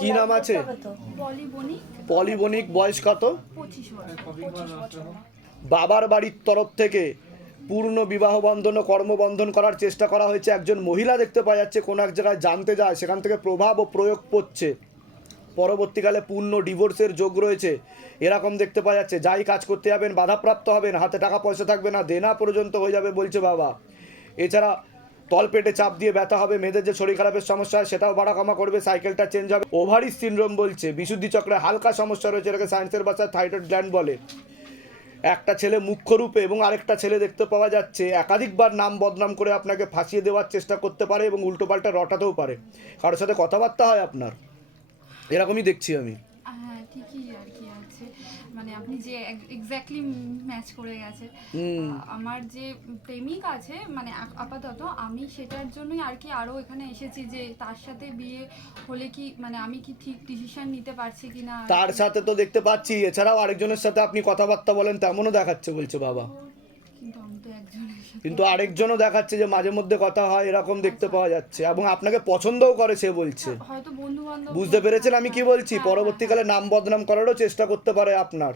কি নাম আছে? পলি বণিক। বয়স কত? 25 বছর। বাবার বাড়ির তরফ থেকে পূর্ণ বিবাহ বন্ধন ও কর্মবন্ধন করার চেষ্টা করা হয়েছে। একজন মহিলা দেখতে পাওয়া যাচ্ছে কোনো এক জায়গায় জানতে যায়, সেখান থেকে প্রভাব ও প্রয়োগ পড়ছে। পরবর্তীকালে পূর্ণ ডিভোর্সের যোগ রয়েছে এরকম দেখতে পাওয়া যাচ্ছে। যাই কাজ করতে যাবেন বাধাপ্রাপ্ত হবেন, হাতে টাকা পয়সা থাকবে না, দেনা পর্যন্ত হয়ে যাবে বলছে বাবা। এছাড়া তলপেটে চাপ দিয়ে ব্যথা হবে, মেয়েদের যে শরীর খারাপের সমস্যা হয় সেটাও বাড়া কমা করবে, সাইকেলটা চেঞ্জ হবে। ওভারিস সিনড্রোম বলছে, বিশুদ্ধি চক্রে হালকা সমস্যা রয়েছে, এটাকে সায়েন্সের ভাষায় থাইরয়েড গ্ল্যান্ড বলে। একটা ছেলে মুখ্য রূপে এবং আরেকটা ছেলে দেখতে পাওয়া যাচ্ছে একাধিকবার নাম বদনাম করে আপনাকে ফাঁসিয়ে দেওয়ার চেষ্টা করতে পারে এবং উল্টোপাল্টা রটাতেও পারে। কারোর সাথে কথাবার্তা হয় আপনার, এরকমই দেখছি আমি। হ্যাঁ ঠিকই আর কি আছে, মানে আপনি যে এক্স্যাক্টলি ম্যাচ করে গেছে। আমার যে প্রেমিক আছে মানে আপাতত আমি সেটার জন্যই আর কি আরও এখানে এসেছি যে তার সাথে বিয়ে হলে কি মানে আমি কি ঠিক ডিসিশন নিতে পারছি কি না। তার সাথে তো দেখতে পাচ্ছি, এছাড়াও আরেকজনের সাথে আপনি কথাবার্তা বলেন তেমনও দেখাচ্ছে বলছে বাবা। কিন্তু আমি তো একজনের সাথে, কিন্তু আরেকজনও দেখাচ্ছে যে মাঝে মধ্যে কথা হয় এরকম দেখতে পাওয়া যাচ্ছে এবং আপনাকে পছন্দও করে সে বলছে। হয়তো বন্ধু বান্ধব। বুঝতে পেরেছেন আমি কি বলছি? পরবর্তীকালে নাম বদনাম করারও চেষ্টা করতে পারে আপনার।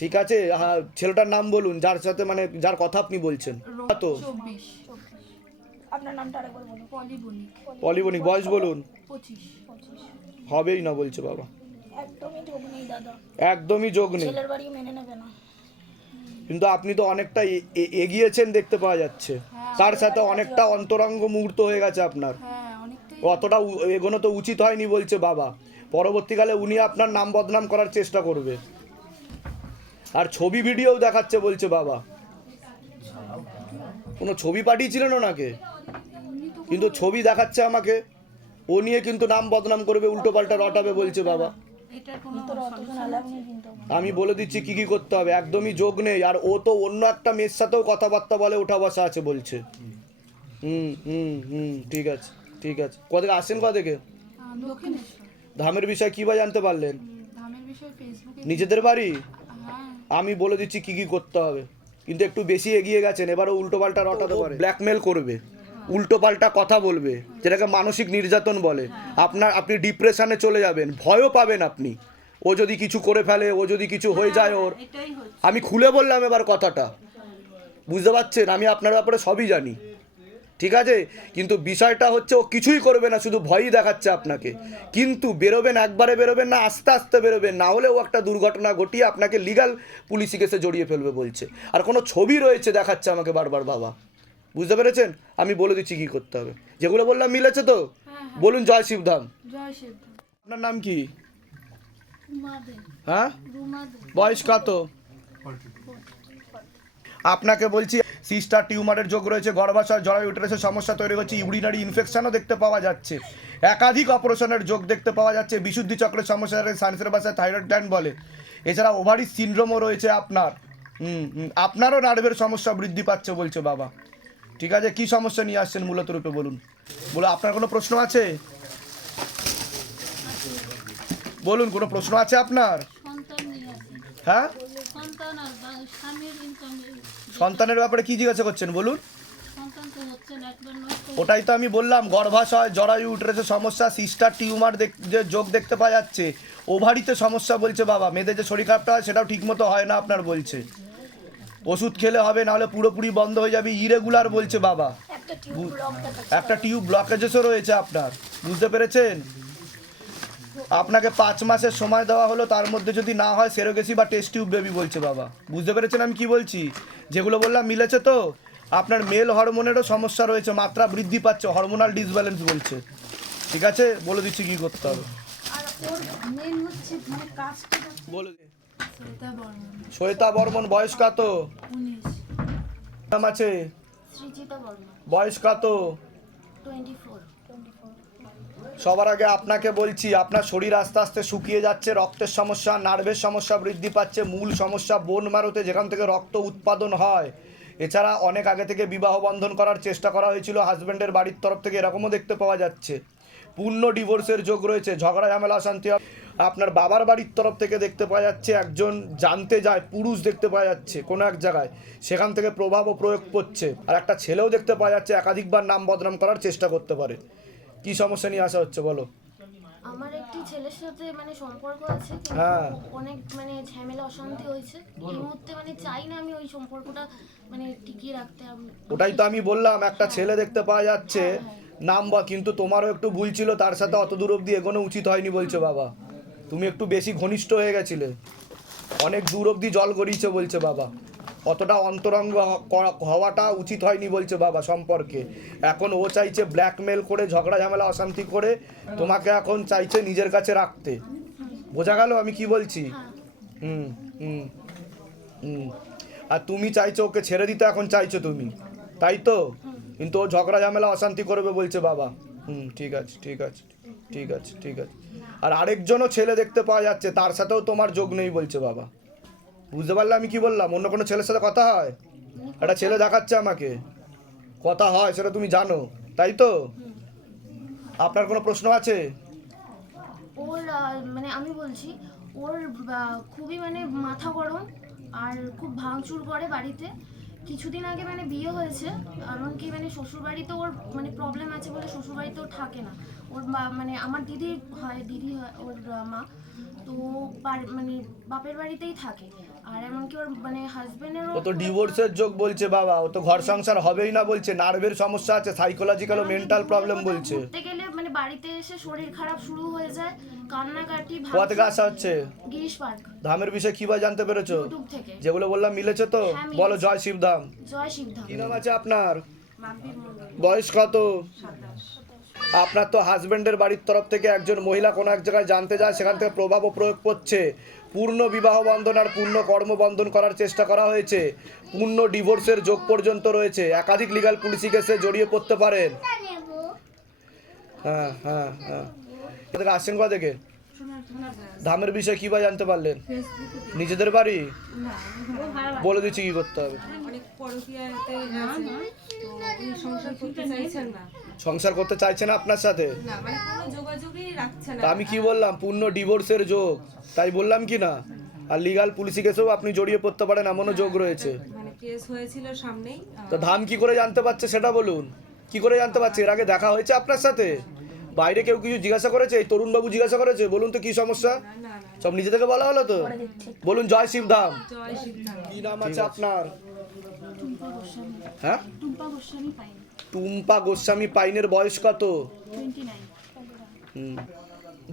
ঠিক আছে, হ্যাঁ ছেলেটার নাম বলুন যার সাথে মানে যার কথা আপনি বলছেন। তো 24। আপনার নামটা আরেকবার বলুন। পলি বণিক। পলি বণিক। বয়স বলুন। 25। হবেই না বলছে বাবা, একদমই যোগ নেই দাদা, একদমই যোগ নেই। ছেলের বাড়িও মেনে নেবে না। কিন্তু আপনি তো অনেকটা এগিয়েছেন দেখতে পাওয়া যাচ্ছে, তার সাথে অনেকটা অন্তরঙ্গ মুহূর্ত হয়ে গেছে আপনার। হ্যাঁ অনেকটাই। অতটা এগোনো তো উচিত হয়নি বলছে বাবা। পরবর্তীকালে উনি আপনার নাম বদনাম করার চেষ্টা করবে আর ছবি ভিডিও দেখাচ্ছে বলছে বাবা। কোনো ছবি পাঠিয়েছিলেন ওনাকে, কিন্তু ছবি দেখাচ্ছে আমাকে, ও নিয়ে কিন্তু নাম বদনাম করবে, উল্টো পাল্টা রটাবে বলছে বাবা। এটার কোনো তোর অতজন আলাপ নেই কিন্তু। আমি বলে দিচ্ছি কি কি করতে হবে, একদমই যোগ নেই। আর ও তো অন্য একটা মেয়ের সাথেও কথাবার্তা বলে, ওঠা বসা আছে বলছে। ঠিক আছে ঠিক আছে। কোথেকে আসছেন, কোথেকে? দক্ষিণেশ্বর। ধামের বিষয় কী বা জানতে পারলেন? ধামের বিষয় ফেসবুকে। নিজেদের বাড়ি? হ্যাঁ আমি বলে দিচ্ছি কি কি করতে হবে, কিন্তু একটু বেশি এগিয়ে গেছেন, এবারও উল্টোপাল্টা রটাতে পারে, ব্ল্যাকমেল করবে, উল্টোপাল্টা কথা বলবে, যেটাকে মানসিক নির্যাতন বলে। আপনি ডিপ্রেশনে চলে যাবেন, ভয়ও পাবেন আপনি। ও যদি কিছু করে ফেলে, ও যদি কিছু হয়ে যায় ওর। এটাই হচ্ছে। আমি খুলে বললাম এবার কথাটা, বুঝতে পারছেন? আমি আপনার ব্যাপারে সবই জানি, ঠিক আছে? কিন্তু বিষয়টা হচ্ছে ও কিছুই করবে না, শুধু ভয়ই দেখাচ্ছে আপনাকে। কিন্তু বেরোবেন, একবারে বেরোবেন না, আস্তে আস্তে বেরোবেন, না হলে ও একটা দুর্ঘটনা ঘটিয়ে আপনাকে লিগাল পুলিশি কেসে জড়িয়ে ফেলবে বলছে। আর কোনো ছবি রয়েছে দেখাচ্ছে আমাকে বারবার বাবা, বুঝতে পেরেছেন? আমি বলে দিচ্ছি কী করতে হবে, যেগুলো বললাম মিলেছে তো? বলুন জয় শিবধাম। জয় শিব। আপনার নাম কি? রুমাদে। হ্যাঁ, রুমাদে। বয়স কত? আপনাকে বলছি সিস্টার টিউমারের যোগ রয়েছে, গর্ভাশয় জরায়ু ইউটেরাসের সমস্যা তৈরি হচ্ছে, ইউরিনারি ইনফেকশনও দেখতে পাওয়া যাচ্ছে, একাধিক অপারেশনের যোগ দেখতে পাওয়া যাচ্ছে, বিশুদ্ধি চক্রের সমস্যা সায়েন্সের ভাষায় থাইরয়েড গ্ল্যান্ড বলে। এছাড়া ওভারি সিনড্রোমও রয়েছে আপনার। আপনারও নার্ভের সমস্যা বৃদ্ধি পাচ্ছে বলছে বাবা। ঠিক আছে, কি সমস্যা নিয়ে আসছেন মূলত রূপে বলুন। বলে আপনার কোনো প্রশ্ন আছে? বলুন, কোনো প্রশ্ন আছে আপনার? হ্যাঁ, সন্তানের ব্যাপারে কি জিজ্ঞাসা করছেন বলুন। ওটাই তো আমি বললাম, গর্ভাশয় জরায়ু ইউটেরাসের সমস্যা, সিস্টার টিউমার যে যোগ দেখতে পাওয়া যাচ্ছে, ওভারিতে সমস্যা বলছে বাবা। মেয়েদের যে শরীর খারাপটা হয় সেটাও ঠিকমতো হয় না আপনার বলছে, ওষুধ খেলে হবে, নাহলে পুরোপুরি বন্ধ হয়ে যাবে, ইরেগুলার বলছে বাবা। একটা টিউব ব্লকেজেসও রয়েছে আপনার, বুঝতে পেরেছেন? আপনাকে 5 মাসের সময় দেওয়া হলো, তার মধ্যে যদি না হয় সেরোগেসি বা টেস্ট টিউব বেবি বলছে বাবা। বুঝতে পেরেছেন আমি কি বলছি? যেগুলো বললাম মিলেছে তো? আপনার মেল হরমোনেরও সমস্যা রয়েছে, মাত্রা বৃদ্ধি পাচ্ছে, হরমোনাল ডিসব্যালেন্স বলছে। ঠিক আছে, বলে দিচ্ছি কি করতে হবে। বলে দিন। শ্বেতা বর্মন। শ্বেতা বর্মন। বয়স কত? 19। নাম আছে? সৃজিতা বর্মা। বয়স কত? 24। সবার আগে আপনাকে বলছি, আপনার শরীর আস্তে আস্তে শুকিয়ে যাচ্ছে, রক্তের সমস্যা, নার্ভের সমস্যা বৃদ্ধি পাচ্ছে, মূল সমস্যা বোন ম্যারোতে যেখান থেকে রক্ত উৎপাদন হয়। এছাড়া অনেক আগে থেকে বিবাহ বন্ধন করার চেষ্টা করা হয়েছিল হাজব্যান্ডের বাড়ির তরফ থেকে, এরকমও দেখতে পাওয়া যাচ্ছে। পূর্ণ ডিভোর্সের যোগ রয়েছে, ঝগড়া ঝামেলা অশান্তি। আপনার বাবার বাড়ির তরফ থেকে দেখতে পাওয়া যাচ্ছে একজন জানতে যায় পুরুষ দেখতে পাওয়া যাচ্ছে কোনো এক জায়গায়, সেখান থেকে প্রভাব ও প্রয়োগ করছে। আর একটা ছেলেও দেখতে পাওয়া যাচ্ছে একাধিকবার নাম বদনাম করার চেষ্টা করতে পারে। কি সমস্যা নিয়ে আসা হচ্ছে বলো? আমার একটি ছেলের সাথে মানে সম্পর্ক আছে, কিন্তু হ্যাঁ। অনেক মানে ঝামেলা অশান্তি হয়েছে। এই মুহূর্তে মানে চাই না আমি ওই সম্পর্কটা মানে টিকিয়ে রাখতে। ওটাই তো আমি বললাম, একটা ছেলে দেখতে পাওয়া যাচ্ছে নাম বা, কিন্তু তোমারও একটু ভুল ছিল, তার সাথে অত দূর অবধি এগোনো উচিত হয়নি বলছে বাবা। তুমি একটু বেশি ঘনিষ্ঠ হয়ে গেছিলে, অনেক দূর অবধি জল গড়িয়েছে বলছে বাবা। অতটা অন্তরঙ্গ হওয়াটা উচিত হয়নি বলছে বাবা সম্পর্কে। এখন ও চাইছে ব্ল্যাকমেল করে, ঝগড়া ঝামেলা অশান্তি করে তোমাকে এখন চাইছে নিজের কাছে রাখতে। বোঝা গেল আমি কি বলছি? হুম হুম হুম। আর তুমি চাইছো ওকে ছেড়ে দিতে, এখন চাইছো তুমি, তাই তো? কিন্তু ও ঝগড়া ঝামেলা অশান্তি করবে বলছে বাবা। ঠিক আছে ঠিক আছে ঠিক আছে ঠিক আছে। আর আরেকজনও ছেলে দেখতে পাওয়া যাচ্ছে, তার সাথেও তোমার যোগ নেই বলছে বাবা। বুঝতে পারলে আমি কি বললাম? অন্য কোনো ছেলের সাথে কথা হয়? একটা ছেলে দেখাচ্ছে আমাকে, কথা হয়, সেটা তুমি জানো, তাই তো? আপনার কোনো প্রশ্ন আছে? ওর মানে আমি বলছি, ওর খুবই মানে মাথা গরম আর খুব ভাঙচুর করে বাড়িতে। কিছুদিন আগে মানে বিয়ে হয়েছে, এমনকি মানে শ্বশুর বাড়িতে ওর মানে প্রবলেম আছে বলে শ্বশুর বাড়িতেও থাকে না। ওর মানে আমার দিদি হয় ওর মা, তো মানে বাপের বাড়িতেই থাকে। আর এমনকি ওর মানে হাজবেন্ডেরও ও তো ডিভোর্সের যোগ বলছে বাবা, ও তো ঘর সংসার হবেই না বলছে, নার্ভের সমস্যা আছে, সাইকোলজিক্যাল ও মেন্টাল প্রবলেম বলছে। ঘুরতে গেলে মানে বাড়িতে এসে শরীর খারাপ শুরু হয়ে যায়, কান্নাকাটি, কোথা থেকে আসা হচ্ছে? গিরিশ পার্ক। ধামের বিষয়ে কি বা জানতে পেরেছো? ইউটিউব থেকে। যেগুলো বললাম মিলেছে তো? হ্যাঁ, মিলেছে। বলো জয় শিবধাম। জয় শিবধাম। কি নাম আছে আপনার? বয়স কত? আপনার তো হাজবেন্ডের বাড়ির তরফ থেকে একজন মহিলা কোনো এক জায়গায় জানতে যায়, সেখান থেকে প্রভাব ও প্রয়োগ করছে। পূর্ণ বিবাহ বন্ধন আর পূর্ণ কর্মবন্ধন করার চেষ্টা করা হয়েছে, পূর্ণ ডিভোর্সের যোগ পর্যন্ত রয়েছে, একাধিক লিগাল পুলিশি কেসে জড়িয়ে পড়তে পারেন। হ্যাঁ হ্যাঁ হ্যাঁ। এদিকে আসছেন কোথা থেকে? ধামের বিষয়ে কি বা জানতে পারলেন? নিজেদের বাড়ি? বলে দিচ্ছি কি করতে হবে। অনেক পরকীয়াতে আছে, তো উনি সংসার করতে চাইছেন না। সংসার করতে চাইছে না আপনার সাথে? না মানে কোনো যোগাযোগই রাখছে না। তা আমি কি বললাম? পূর্ণ ডিভোর্সের যোগ, তাই বললাম কি না? আর লিগাল পুলিশি কেসেও আপনি জড়িয়ে পড়তে পারেন, এমনও যোগ রয়েছে। মানে কেস হয়েছিল সামনেই। তো ধাম কি করে জানতে পারছে সেটা বলুন। কি করে জানতে পারছে? এর আগে দেখা হয়েছে আপনার সাথে? বাইরে কেউ কিছু জিজ্ঞাসা করেছে? এই তরুণবাবু জিজ্ঞাসা করেছে? বলুন তো কি সমস্যা? না না সব নিজে থেকে বলা হলো তো? বলুন জয় শিবধাম। জয় শিবধাম। কি নাম আছে আপনার? টুম্পা গোস্বামী। হ্যাঁ, টুম্পা গোস্বামী পাইন। টুম্পা গোস্বামী পাইনের বয়স কত? 29।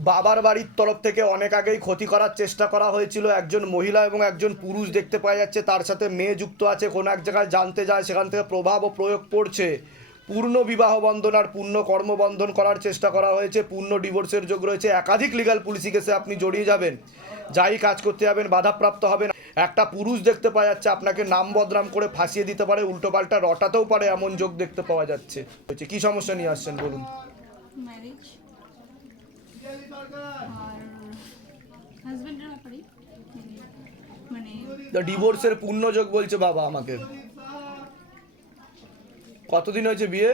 বাবার বাড়ির তরফ থেকে অনেক আগেই ক্ষতি করার চেষ্টা করা হয়েছিল। একজন মহিলা এবং একজন পুরুষ দেখতে পাওয়া যাচ্ছে, তার সাথে মেয়ে যুক্ত আছে। কোনো এক জায়গায় জানতে যায়, সেখান থেকে প্রভাব ও প্রয়োগ পড়ছে। পূর্ণ বিবাহ বন্ধন আর পূর্ণ কর্মবন্ধন করার চেষ্টা করা হয়েছে, পূর্ণ ডিভোর্সের যোগ রয়েছে, একাধিক লিগাল পুলিশি কেসে আপনি জড়িয়ে যাবেন। যাই কাজ করতে যাবেন বাধাপ্রাপ্ত হবেন। একটা পুরুষ দেখতে পাওয়া যাচ্ছে, আপনাকে নাম বদনাম করে ফাঁসিয়ে দিতে পারে, উল্টোপাল্টা রটাতেও পারে, এমন যোগ দেখতে পাওয়া যাচ্ছে। কি সমস্যা নিয়ে আসছেন বলুন? ম্যারেজ আর হাজবেন্ডের ব্যাপারে মানে ডিভোর্সের পূর্ণ যোগ বলছে বাবা আমাকে। কতদিন হয়েছে বিয়ে?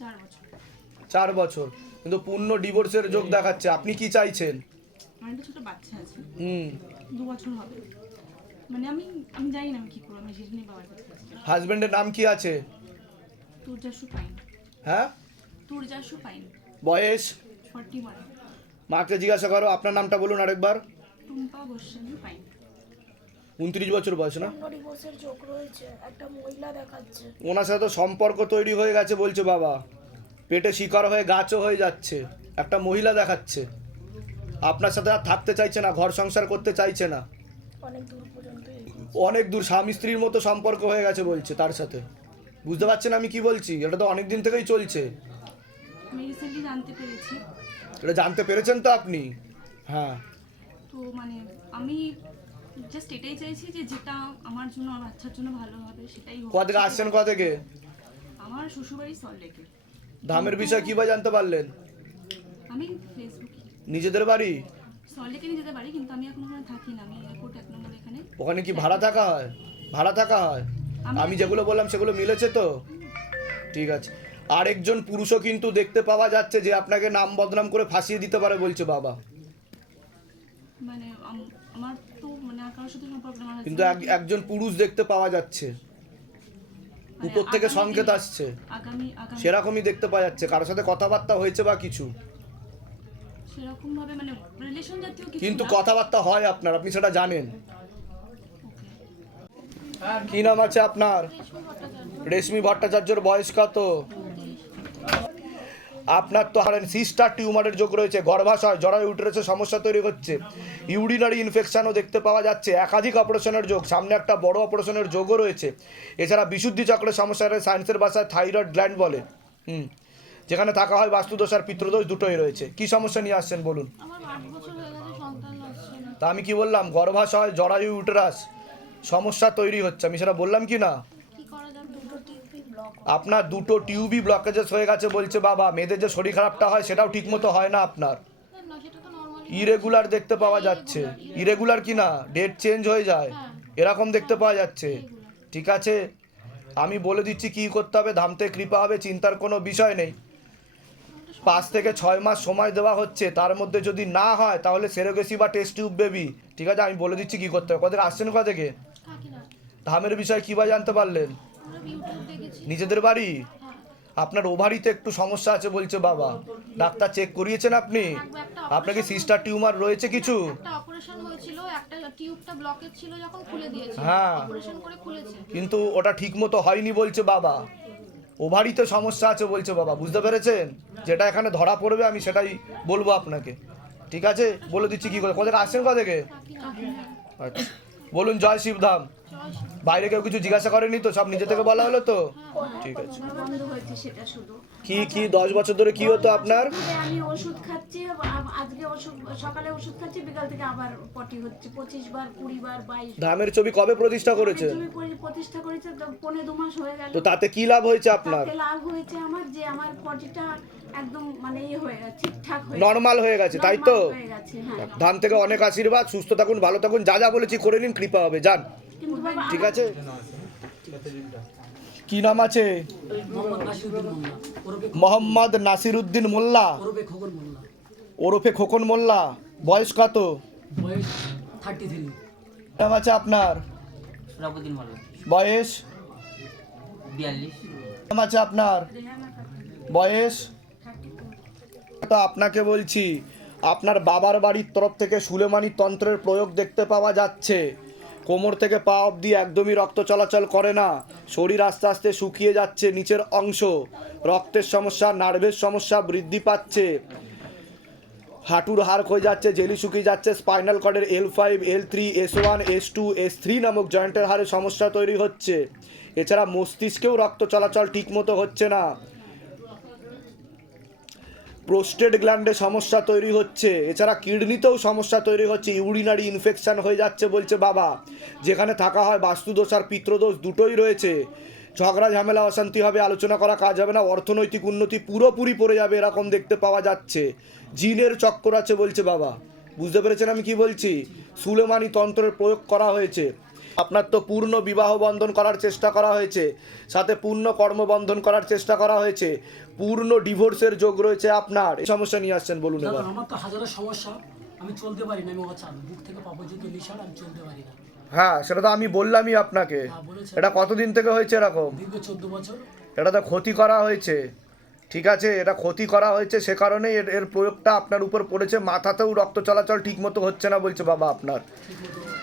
4 বছর। 4 বছর, কিন্তু পূর্ণ ডিভোর্সের যোগ দেখাচ্ছে। আপনি কি চাইছেন? আমার একটা ছোট বাচ্চা আছে, 2 বছর হবে। মানে আমি জানি না আমি কি করবো, আমি সেটা নিয়ে বাবার কাছে গেছি। হাজবেন্ডের নাম কি আছে? তুর্যাসু পাইন। হ্যাঁ, তুর্যাসু পাইন। বয়স? 41। মাকে জিজ্ঞাসা করো। আপনার নামটা বলুন আরেকবার। টুম্পা গোস্বামী পাইন। 29 বছর বয়স না? ডিভোর্সের যোগ রয়েছে, একটা মহিলা দেখাচ্ছে। ওনার সাথে তো সম্পর্ক তৈরি হয়ে গেছে বলছে বাবা, পেটে শিকার হয়ে গাছও হয়ে যাচ্ছে, একটা মহিলা দেখাচ্ছে। আপনার সাথে আর থাকতে চাইছে না, ঘর সংসার করতে চাইছে না, অনেক দূর পর্যন্ত। অনেক দূর, স্বামী স্ত্রীর মতো সম্পর্ক হয়ে গেছে বলছে তার সাথে। বুঝতে পারছেন আমি কি বলছি? এটা তো অনেক দিন থেকেই চলছে। আমি রিসেন্টলি জানতে পেরেছি। এটা জানতে পেরেছেন তো আপনি? হ্যাঁ। তো মানে আমি জাস্ট এটাই চাইছি যে যেটা আমার জন্য আমার বাচ্চার জন্য ভালো হবে সেটাই হোক। কোথা থেকে আসছেন? কোথা থেকে? আমার শ্বশুরবাড়ি সল্টলেকে। ধামের বিষয়ে কি বা জানতে পারলেন? আমি ফেসবুকে নিজেদের বাড়ি? সল্টলেকে নিয়ে যেতে পারি, কিন্তু আমি এখন ওখানে থাকি না, আমি এয়ারপোর্ট 1 নম্বর এখানে। ওখানে কি ভাড়া থাকা হয়? ভাড়া থাকা হয়? আমি যেগুলো বললাম সেগুলো মিলেছে তো? ঠিক আছে। আরেকজন পুরুষও কিন্তু দেখতে পাওয়া যাচ্ছে, যে আপনাকে নাম বদনাম করে ফাঁসিয়ে দিতে পারে বলছে বাবা। মানে আমার তো মানে আর কারোর সাথে সম্পর্ক না, আমার কিন্তু একজন পুরুষ দেখতে পাওয়া যাচ্ছে, মানে উপর থেকে আগামী সংকেত দিনে- আসছে, আগামী সেরকমই দেখতে পাওয়া যাচ্ছে। কারোর সাথে কথাবার্তা হয়েছে বা কিছু? সেরকম ভাবে মানে রিলেশন জাতীয় কিছু কিন্তু না। কথাবার্তা হয় আপনার, আপনি সেটা জানেন। কি নাম আছে আপনার? রেশমি ভট্টাচার্যর বয়স কত? আপনার তো সিস্টার টিউমারের যোগ রয়েছে, গর্ভাশয় জরায়ু ইউটেরাসের সমস্যা তৈরি হচ্ছে, ইউরিনারি ইনফেকশনও দেখতে পাওয়া যাচ্ছে, একাধিক অপারেশনের যোগ, সামনে একটা বড় অপারেশনের যোগও রয়েছে। এছাড়া বিশুদ্ধি চক্রের সমস্যা, সায়েন্সের ভাষায় থাইরয়েড গ্ল্যান্ড বলে, যেখানে থাকা হয় বাস্তুদোষ আর পিতৃদোষ দুটোই রয়েছে। কি সমস্যা নিয়ে আসছেন বলুন? আমার 8 বছর হয়ে গেছে, সন্তান আসছে না। তা আমি কি বললাম? গর্ভাশয় জরায়ু ইউটেরাস সমস্যা তৈরি হচ্ছে, আমি সেটা বললাম কি না? কি করা যাবে? দুটো টিউবই ব্লক। আপনার দুটো টিউবই ব্লকেজেস হয়ে গেছে বলছে বাবা। মেয়েদের যে শরীর খারাপটা হয় সেটাও ঠিকমতো হয় না আপনার, না, সেটা তো নরমালি ইরেগুলার দেখতে পাওয়া যাচ্ছে। ইরেগুলার কি না, ডেট চেঞ্জ হয়ে যায়, এরকম দেখতে পাওয়া যাচ্ছে। ঠিক আছে, আমি বলে দিচ্ছি কি করতে হবে, ধামতে কৃপা হবে, চিন্তার কোনো বিষয় নেই। 5 থেকে 6 মাস সময় দেওয়া হচ্ছে, তার মধ্যে যদি না হয় তাহলে সেরোগেসি বা টেস্ট টিউব বেবি। ঠিক আছে, আমি বলে দিচ্ছি কি করতে হবে। কোথা থেকে আসছেন, কোথা থেকে? থাকি না। ধামের বিষয়ে কী বা জানতে পারলেন? আমরা ইউটিউব দেখেছি। নিজেদের বাড়ি? হ্যাঁ, আপনার ওভারিতে একটু সমস্যা আছে বলছে বাবা। ডাক্তার চেক করিয়েছেন আপনি? থাকবে একটা আপনাকে সিস্টার টিউমার রয়েছে কিছু? একটা অপারেশন হয়েছিল, একটা টিউবটা ব্লকেজ ছিল, যখন খুলে দিয়েছে। হ্যাঁ। অপারেশন করে খুলেছে। কিন্তু ওটা ঠিকমতো হয়নি বলছে বাবা। ওভারিতে সমস্যা আছে বলছে বাবা, বুঝতে পেরেছেন? যেটা এখানে ধরা পড়বে আমি সেটাই বলবো আপনাকে। ঠিক আছে, বলে দিচ্ছি কি করে। কোথায় আসছেন, কোথা থেকে? থাকি না। আচ্ছা, বলুন জয় শিবধাম। জয় শ্রী। বাইরে কেউ কিছু জিজ্ঞাসা করেনি তো? সব নিজে থেকে বলা হলো তো? ঠিক আছে। বন্ধ হয়েছে সেটা শুধু। কি 10 বছর ধরে কি হতো আপনার? ধরে আমি ওষুধ খাচ্ছি, আজকে ওষুধ, সকালে ওষুধ খাচ্ছি, বিকাল থেকে আবার পটি হচ্ছে 25 বার 20 বার 22 ধামের ছবি কবে প্রতিষ্ঠা করেছে? জমি প্রতিষ্ঠা করেছে, তো 2.5 মাস হয়ে গেল। তো তাতে কি লাভ হয়েছে আপনার? তাতে লাভ হয়েছে আমার, যে আমার পটিটা একদম মানে ইয়ে হয়ে গেছে, ঠিকঠাক হয়ে নর্মাল হয়ে গেছে, তাই তো? normal হয়ে গেছে, হ্যাঁ। ধাম থেকে অনেক আশীর্বাদ, সুস্থ থাকুন, ভালো থাকুন, যা যা বলেছি করে নিন, কৃপা হবে, যান। কিন্তু বাবা ঠিক আছে। কি নাম আছে? মোহাম্মদ নাসিরউদ্দিন মোল্লা, ওরফে খোকন মোল্লা। বয়স কত? বয়স 33। নাম আছে আপনার? সুরাবুদ্দিন মোল্লা, বয়স? 42। নাম আছে আপনার? বয়স? তো আপনাকে বলছি, আপনার বাবার বাড়ির তরফ থেকে সুলেমানি তন্ত্রের প্রয়োগ দেখতে পাওয়া যাচ্ছে। কোমর থেকে পা অবধি একদমই রক্ত চলাচল করে না, শরীর আস্তে আস্তে শুকিয়ে যাচ্ছে, নিচের অংশ রক্তের সমস্যা, নার্ভের সমস্যা বৃদ্ধি পাচ্ছে, হাঁটুর হাড় ক্ষয়ে যাচ্ছে, জেলি শুকিয়ে যাচ্ছে, spinal কর্ডের L5, L3, S1, S2, S3 নামক জয়েন্টের হাড়ে সমস্যা তৈরি হচ্ছে। এছাড়া মস্তিষ্কেও রক্ত চলাচল ঠিকমতো হচ্ছে না, প্রোস্টেট গ্ল্যান্ডে সমস্যা তৈরি হচ্ছে, এছাড়া কিডনিতেও সমস্যা তৈরি হচ্ছে, ইউরিনারি ইনফেকশন হয়ে যাচ্ছে বলছে বাবা। যেখানে থাকা হয় বাস্তুদোষ আর পিতৃদোষ দুটোই রয়েছে। ঝগড়া ঝামেলা অশান্তি হবে, আলোচনা করা কাজ হবে না, অর্থনৈতিক উন্নতি পুরোপুরি পড়ে যাবে এরকম দেখতে পাওয়া যাচ্ছে। জিনের চক্কর আছে বলছে বাবা। বুঝতে পেরেছেন আমি কি বলছি? সুলেমানি তন্ত্রের প্রয়োগ করা হয়েছে। আপনার তো পূর্ণ বিবাহ বন্ধন করার চেষ্টা করা হয়েছে, সাথে পূর্ণ কর্মবন্ধন করার চেষ্টা করা হয়েছে, পূর্ণ ডিভোর্সের যোগ রয়েছে আপনার। এই সমস্যা নিয়ে আসছেন, বলুন দাদা এবার। আমার তো হাজারো সমস্যা, আমি চলতে পারি না, আমি অচান, বুক থেকে পা পর্যন্ত লিশান, আমি চলতে পারি না। হ্যাঁ, সেটা তো আমি বললামই আপনাকে। হ্যাঁ, বলেছেন। এটা কতদিন থেকে হয়েছে এরকম? দীর্ঘ 14 বছর। এটা তো ক্ষতি করা হয়েছে। ঠিক আছে, এটা ক্ষতি করা হয়েছে, সে কারণে এর প্রয়োগটা আপনার উপর পড়েছে। মাথাতেও রক্ত চলাচল ঠিকমতো হচ্ছে না বলছে বাবা আপনার।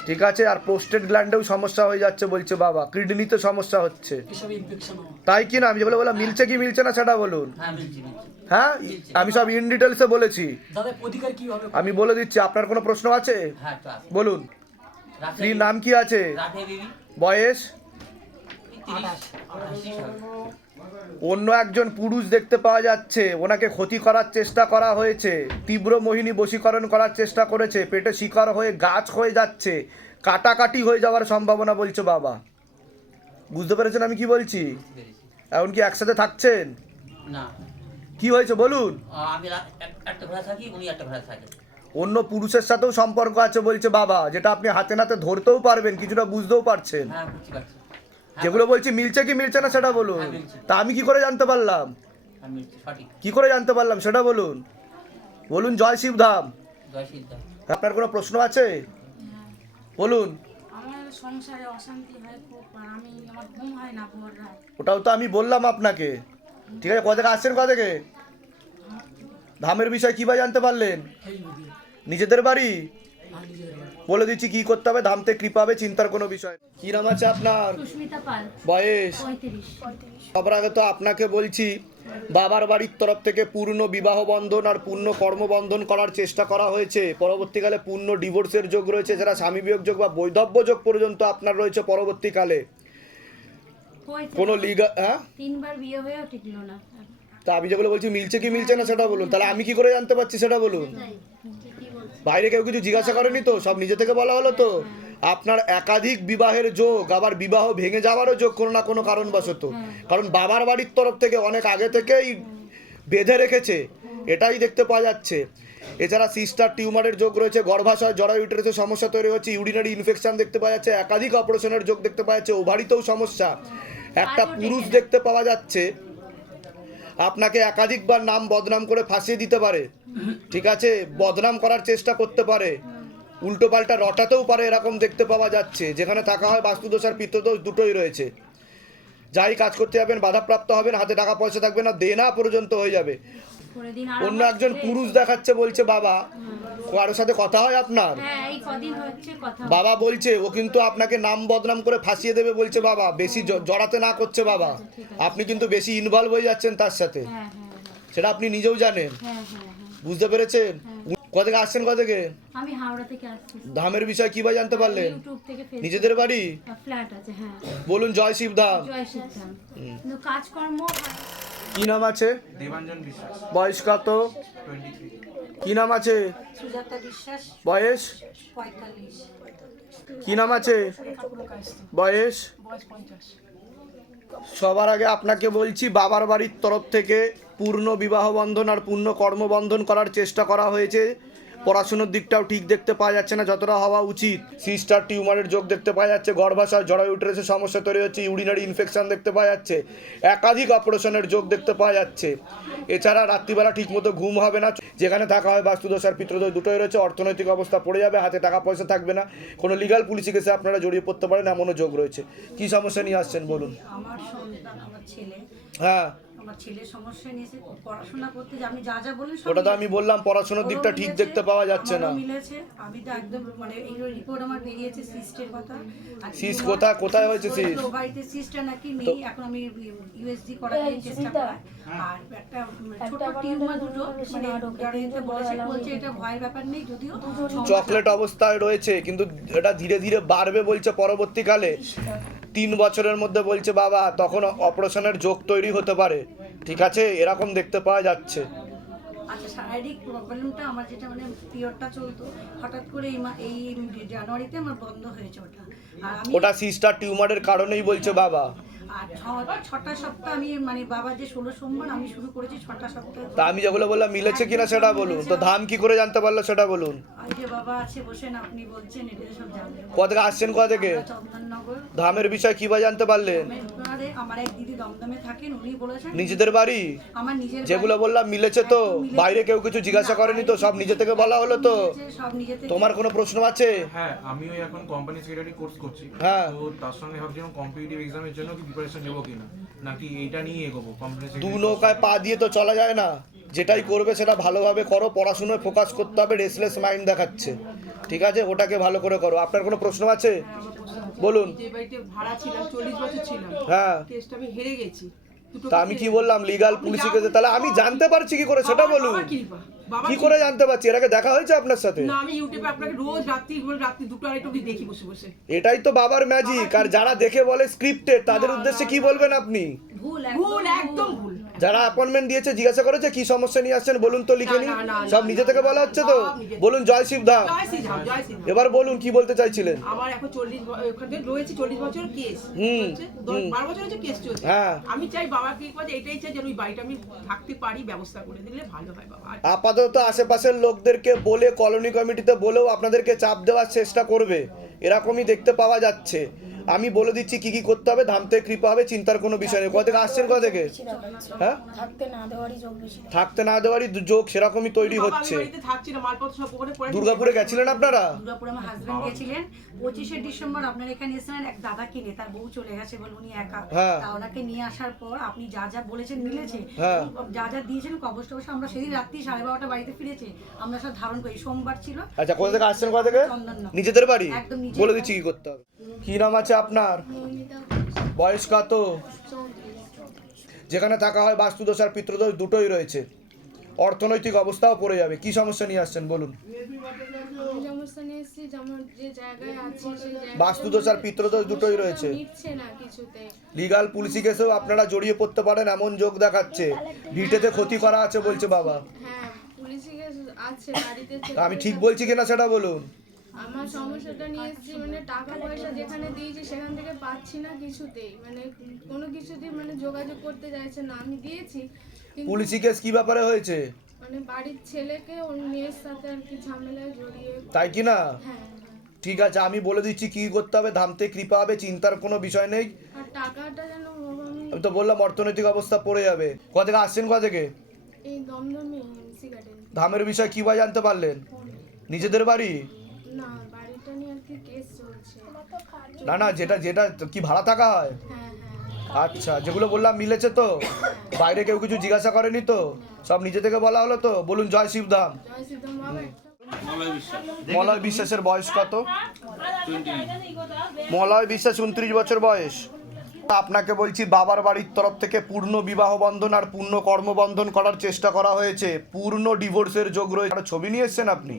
ঠিক আছে, আর প্রোস্টেট গ্ল্যান্ডেও সমস্যা হয়ে যাচ্ছে বলছে বাবা, কিডনিতে সমস্যা হচ্ছে। এসব ইনফেকশন তাই কি না? আমি যেগুলো বললাম মিলছে কি মিলছে না সেটা বলুন। হ্যাঁ, মিলছে। হ্যাঁ, আমি সব ইন ডিটেলসে বলেছি। দাদা প্রতিকার কি হবে? আমি বলে দিচ্ছি, আপনার কোনো প্রশ্ন আছে? হ্যাঁ, তো আছে। বলুন। রাধে স্ত্রীর নাম কি আছে? রাধে বিবি, বয়স? 30 সাল। অন্য একজন পুরুষ দেখতে পাওয়া যাচ্ছে, ওনাকে ক্ষতি করার চেষ্টা করা হয়েছে, তীব্র মোহিনী বশীকরণ করার চেষ্টা করেছে, পেটে শিকার হয়ে গাছ হয়ে যাচ্ছে, কাটাকাটি হয়ে যাওয়ার সম্ভাবনা বলছে বাবা। বুঝতে পেরেছেন আমি কি বলছি? পেরেছি। এখন কি একসাথে থাকছেন? না, কি হয়েছে বলুন? আমি একটা ঘোড়া থাকি, উনি একটা ঘোড়া থাকে। অন্য পুরুষের সাথেও সম্পর্ক আছে বলছে বাবা, যেটা আপনি হাতে নাতে ধরতেও পারবেন, কিছুটা বুঝতেও পারছেন। হ্যাঁ, বুঝতে পারছি। যেগুলো বলছি মিলছে কি মিলছে না সেটা বলুন। হ্যাঁ, মিলছে। তা আমি কি করে জানতে পারলাম? হ্যাঁ, মিলছে, সঠিক। কি করে জানতে পারলাম সেটা বলুন। বলুন জয় শিবধাম। জয় সিদ্ধা। আপনার কোনো প্রশ্ন আছে? বলুন। আমার সংসারে অশান্তি হয় খুব, আর আমার ঘুম হয় না ভোর রাত। ওটাও তো আমি বললাম আপনাকে। ঠিক আছে, কোথা থেকে আসছেন, কোথা থেকে? ধামের বিষয় কিভাবে জানতে পারলেন? এই নদী নিজেদের বাড়ি? আর নিজেদের বাড়ি। বলে দিচ্ছি কি করতে হবে, ধামতে কৃপা হবে, চিন্তার কোনো বিষয় নেই। কি নাম আছে আপনার? সুস্মিতা পাল, বয়স? 35। সবার আগে তো আপনাকে বলছি, বাবার বাড়ির তরফ থেকে পূর্ণ বিবাহ বন্ধন আর পূর্ণ কর্মবন্ধন করার চেষ্টা করা হয়েছে। পরবর্তীকালে পূর্ণ ডিভোর্সের যোগ রয়েছে, যারা স্বামী বিয়োগ যোগ বা বৈধব্য যোগ পর্যন্ত আপনার রয়েছে পরবর্তীকালে। কোনো লিগা হ্যাঁ 3 বার বিয়ে হয়েও টিকলো না। তা আমি যেগুলো বলছি মিলছে কি মিলছে না সেটা বলুন, তাহলে আমি কি করে জানতে পারছি সেটা বলুন। বাইরে কেউ কিছু জিজ্ঞাসা করেনি তো, সব নিজে থেকে বলা হলো তো। আপনার একাধিক বিবাহের যোগ, আবার বিবাহ ভেঙে যাওয়ারও যোগ কোনো না কোনো কারণবশত, কারণ বাবার বাড়ির তরফ থেকে অনেক আগে থেকেই বেঁধে রেখেছে, এটাই দেখতে পাওয়া যাচ্ছে। এছাড়া সিস্টার টিউমারের যোগ রয়েছে, গর্ভাশয় জরা ইউটেরাসের সমস্যা তৈরি হচ্ছে, ইউরিনারি ইনফেকশন দেখতে পাওয়া যাচ্ছে, একাধিক অপারেশনের যোগ দেখতে পাওয়া যাচ্ছে, ওভারিতেও সমস্যা। একটা পুরুষ দেখতে পাওয়া যাচ্ছে আপনাকে একাধিকবার নাম বদনাম করে ফাঁসিয়ে দিতে পারে, ঠিক আছে, বদনাম করার চেষ্টা করতে পারে, উল্টো পাল্টা রটাতেও পারে, এরকম দেখতে পাওয়া যাচ্ছে। যেখানে থাকা হয় বাস্তুদোষ আর পিত্তদোষ দুটোই রয়েছে। যাই কাজ করতে যাবেন বাধাপ্রাপ্ত হবেন, হাতে টাকা পয়সা থাকবে না, দেনা পর্যন্ত হয়ে যাবে। পরের দিন আর অন্য আমার একজন ছেলে- পুরুষ দেখাচ্ছে, বলছে বাবা, কারোর সাথে কথা হয় আপনার? হ্যাঁ, এই কদিন হচ্ছে কথা। বাবা বলছে ও কিন্তু আপনাকে নাম বদনাম করে ফাঁসিয়ে দেবে বলছে বাবা, বেশি জড়াতে না করছে বাবা, আপনি কিন্তু বেশি ইনভলভ হয়ে যাচ্ছেন তার সাথে, হ্যাঁ হ্যাঁ সেটা আপনি নিজেও জানেন। হ্যাঁ হ্যাঁ হ্যাঁ। বুঝতে পেরেছেন? কোথা থেকে আসছেন, কোথা থেকে? আমি হাওড়া থেকে আসছি। ধামের বিষয় কিভাবে জানতে পারলেন? ইউটিউব থেকে নিজেদের বাড়ি? ফ্ল্যাট আছে, হ্যাঁ। বলুন জয় শিবধাম। জয় সিদ্ধাম। কিন্তু কাজকর্ম হয়। কি নাম আছে? দেবাঞ্জন বিশ্বাস, বয়স কত? 23। কি নাম আছে? সুজাতা বিশ্বাস, বয়স? 45। কি নাম আছে? বয়স? বয়স 50। সবার আগে আপনাকে বলছি, বাবার বাড়ির তরফ থেকে পূর্ণ বিবাহ বন্ধন আর পূর্ণ কর্মবন্ধন করার চেষ্টা করা হয়েছে। পড়াশুনোর দিকটাও ঠিক দেখতে পাওয়া যাচ্ছে না যতটা হওয়া উচিত। সিস্টার টিউমারের যোগ দেখতে পাওয়া যাচ্ছে, গর্ভাশয় জরা ইউটেরাসের সমস্যা তৈরি হচ্ছে, ইউরিনারি ইনফেকশন দেখতে পাওয়া যাচ্ছে, একাধিক অপারেশনের যোগ দেখতে পাওয়া যাচ্ছে। এছাড়া রাত্রিবেলা ঠিকমতো ঘুম হবে না, যেখানে থাকা হয় বাস্তুদোষ আর পিতৃদোষ দুটোই রয়েছে, অর্থনৈতিক অবস্থা পড়ে যাবে, হাতে টাকা পয়সা থাকবে না, কোনো লিগাল পুলিশি কেসে আপনারা জড়িয়ে পড়তে পারেন, এমনও যোগ রয়েছে। কী সমস্যা নিয়ে আসছেন বলুন? আমার সন্তান, আমার ছেলে, হ্যাঁ, আমার ছেলের সমস্যা নিয়েছে, পড়াশোনা করতে যে আপনি যা যা বললেন সব ওটা তো আমি বললাম, পড়াশোনার দিকটা ঠিক মিলেছে, দেখতে পাওয়া যাচ্ছে না। আমারও মিলেছে। আমি তো একদম মানে এই রিপোর্ট আমার বেরিয়েছে সিস্টের কথা। আর সিস্ট টিউমার- কোথায় হয়েছে সিস্ট? তো বাড়িতে সিস্টটা নাকি নেই, এখন আমি ইউএসজি করার চেষ্টা করি। আর একটা ছোট টিউমার দুটো মানে গাড়িতে বলছে এটা ভয়ের ব্যাপার নেই, যদিও চকলেট অবস্থায় রয়েছে, কিন্তু এটা ধীরে ধীরে বাড়বে বলছে পরবর্তীকালে। 3 বছরের মধ্যে বলছে বাবা, তখন অপারেশনের যোগ তৈরি হতে পারে, ঠিক আছে, এরকম দেখতে পাওয়া যাচ্ছে। আচ্ছা, শারীরিক প্রবলেমটা আমার যেটা মানে পিরিয়ডটা চলতো, হঠাৎ করে এই জানুয়ারিতে আমার বন্ধ হয়েছে ওটা। আর আমি ওটা সিস্টার টিউমারের কারণেই বলছে বাবা। আর 6টা সপ্তাহ আমি মানে বাবা যে 16 সোমবার আমি শুরু করেছি 6টা সপ্তাহ। তা আমি যেগুলো বললাম মিলেছে কিনা সেটা বলুন, তো ধাম কি করে জানতে পারলো সেটা বলুন। এই যে বাবা আছে বসেন, আপনি বলছেন এটা সব জানবেন। কোথা থেকে আসছেন, কোথা থেকে? চন্দননগর। ধামের বিষয় কিভাবে জানতে পারলেন? আমার এক দিদি দমদমে থাকেন, উনি বলেছেন নিজেদের বাড়ি? আমার নিজের যেগুলো বললাম মিলেছে তো? বাইরে কেউ কিছু জিজ্ঞাসা করেনি তো, সব নিজে থেকে বলা হলো তো? সব নিজে থেকে। তোমার কোনো প্রশ্ন আছে? হ্যাঁ, আমিও এখন কোম্পানি সেক্রেটারি কোর্স করছি। হ্যাঁ। তো তার সঙ্গে ভাবছিলাম কম্পিটিটিভ এক্সামের জন্য কি প্রিপারেশন নেবো কিনা, নাকি এইটা নিয়ে এগোবো কোম্পানি দু সেক্রেটারি। নৌকায় পা দিয়ে তো চলা যায় না, যেটাই করবে সেটা ভালোভাবে করো, পড়াশোনায় ফোকাস করতে হবে, রেসলেস মাইন্ড দেখাচ্ছে, ঠিক আছে, ওটাকে ভালো করে করো। আপনার কোনো প্রশ্ন আছে বলুন। যে বাড়িতে ভাড়া ছিলাম 40 বছর ছিলাম, হ্যাঁ, কেসটা আমি হেরে গেছি। দুটো তা আমি কি বললাম লিগাল পুলিশি কেসে, তাহলে আমি জানতে পারছি কি করে সেটা বলুন। বাবা কি করে জানতে পারছি? এর আগে দেখা হয়েছে আপনার সাথে? না, আমি ইউটিউবে আপনাকে রোজ রাত্রি 2 আড়াইটা অবধি দেখি বসে বসে। এটাই তো বাবার ম্যাজিক। আর যারা দেখে বলে স্ক্রিপ্টে, তাদের উদ্দেশ্যে কি বলবেন আপনি? ভুল, একদম ভুল। যারা অ্যাপয়েন্টমেন্ট দিয়েছে জিজ্ঞাসা করেছে কি সমস্যা নিয়ে আসছেন বলুন তো, লিখে নিন। সব নিজে থেকে বলা হচ্ছে তো? বলুন জয় শিবধাম। জয় শ্রীরাম, জয় শ্রীরাম। এবার বলুন কি বলতে চাইছিলেন। আমার এখন 40 ওখানে রয়েছে 40 বছর কেস। হুম, 12 বছর হচ্ছে কেস চলছে। হ্যাঁ। আমি চাই বাবাকে কথা এটাই চাই যেন ওই বাড়িটা আমি থাকতে পারি, ব্যবস্থা করে দিলে ভালো হয় বাবা। আর আপাতত আশেপাশের লোকদেরকে বলে, কলোনি কমিটিতে বলেও আপনাদেরকে চাপ দেওয়ার চেষ্টা করবে, এরকমই দেখতে পাওয়া যাচ্ছে। আমি বলে দিচ্ছি কি কি করতে হবে, ধাম থেকে কৃপা হবে, চিন্তার কোনো বিষয় নেই। কোথা থেকে আসছেন, কোথা থেকে? হ্যাঁ, থাকতে না দেওয়ারই যোগ সেরকমই তৈরি হচ্ছে। বাড়িতে থাকছি না, মালপত্র সব ওখানে পড়ে দুর্গাপুরে গেছিলেন আপনারা? দুর্গাপুরে আমার হাজবেন্ড গেছিলেন 25শে ডিসেম্বর আপনার এখানে এসেছিলেন এক দাদা কিনে, তার বউ চলে গেছে বলে উনি একা। হ্যাঁ। তা ওনাকে নিয়ে আসার পর আপনি যা যা বলেছেন মিলেছে, হ্যাঁ। যা যা দিয়েছেন কবজ টবজ আমরা সেদিন রাত্রি 12:30 বাড়িতে ফিরেছে, আমরা সব ধারণ করি, সোমবার ছিল। আচ্ছা, কোথা থেকে আসছেন, কোথা থেকে? চন্দননগর। নিজেদের বাড়ি? একদম নিজের বলে দিচ্ছি কি করতে হবে। কি নাম আছে আপনার? বয়স কত? যেখানে থাকা হয় বাস্তুদোষ আর পিতৃদোষ দুটোই রয়েছে, অর্থনৈতিক অবস্থাও পড়ে যাবে। কি সমস্যা নিয়ে আসছেন বলুন? সমস্যা নিয়ে এসেছি, যেমন যে জায়গায় আছি সেই জায়গায় বাস্তুদোষ আর পিতৃদোষ দুটোই রয়েছে। মিটছে না কিছুতে। লিগাল পুলিশি কেসেও আপনারা জড়িয়ে পড়তে পারেন এমন যোগ দেখাচ্ছে। ভিটেতে ক্ষতি করা আছে বলছে বাবা। হ্যাঁ, পুলিশি কেস আছে বাড়িতে। তা আমি ঠিক বলছি কিনা সেটা বলুন। আমার সমস্যাটা নিয়ে এসেছি, মানে টাকা পয়সা যেখানে দিয়েছি সেখান থেকে পাচ্ছি না কিছুতেই, মানে কোনো কিছুতেই মানে যোগাযোগ করতে চাইছে না। আমি দিয়েছি কিন্তু পুলিশি কেস কি ব্যাপারে হয়েছে? মানে বাড়ির ছেলেকে ওর মেয়ের সাথে আর কি ঝামেলায় জড়িয়ে। তাই কি না? হ্যাঁ, ঠিক আছে, আমি বলে দিচ্ছি কি করতে হবে, ধামতে কৃপা হবে, চিন্তার কোনো বিষয় নেই। আর টাকাটা যেন বাবা আমি আমি তো বললাম অর্থনৈতিক অবস্থা পড়ে যাবে। কোথা থেকে আসছেন, কোথা থেকে? এই দমদমি এমসি গার্ডেন। ধামের বিষয় কি বা জানতে পারলেন? নিজেদের বাড়ি? না, বাড়িটা নিয়ে আর কি কেস চলছে। না না, যেটা যেটা কি ভাড়া থাকা হয়? হ্যাঁ হ্যাঁ। আচ্ছা, যেগুলো বললাম মিলেছে তো? বাইরে কেউ কিছু জিজ্ঞাসা করেনি তো? সব নিজে থেকে বলা হলো তো? বলুন জয় শিবধাম। জয় সিদ্ধম বাবা একটা মলয় বিশ্বাসের বয়স কত? মলয় বিশ্বাস 29 বছর বয়স। আপনাকে বলছি বাবার বাড়ির তরফ থেকে পূর্ণ বিবাহ বন্ধন আর পূর্ণ কর্মবন্ধন করার চেষ্টা করা হয়েছে। পূর্ণ ডিভোর্সের যোগ রয়েছে। একটা ছবি নিয়ে এসেছেন আপনি,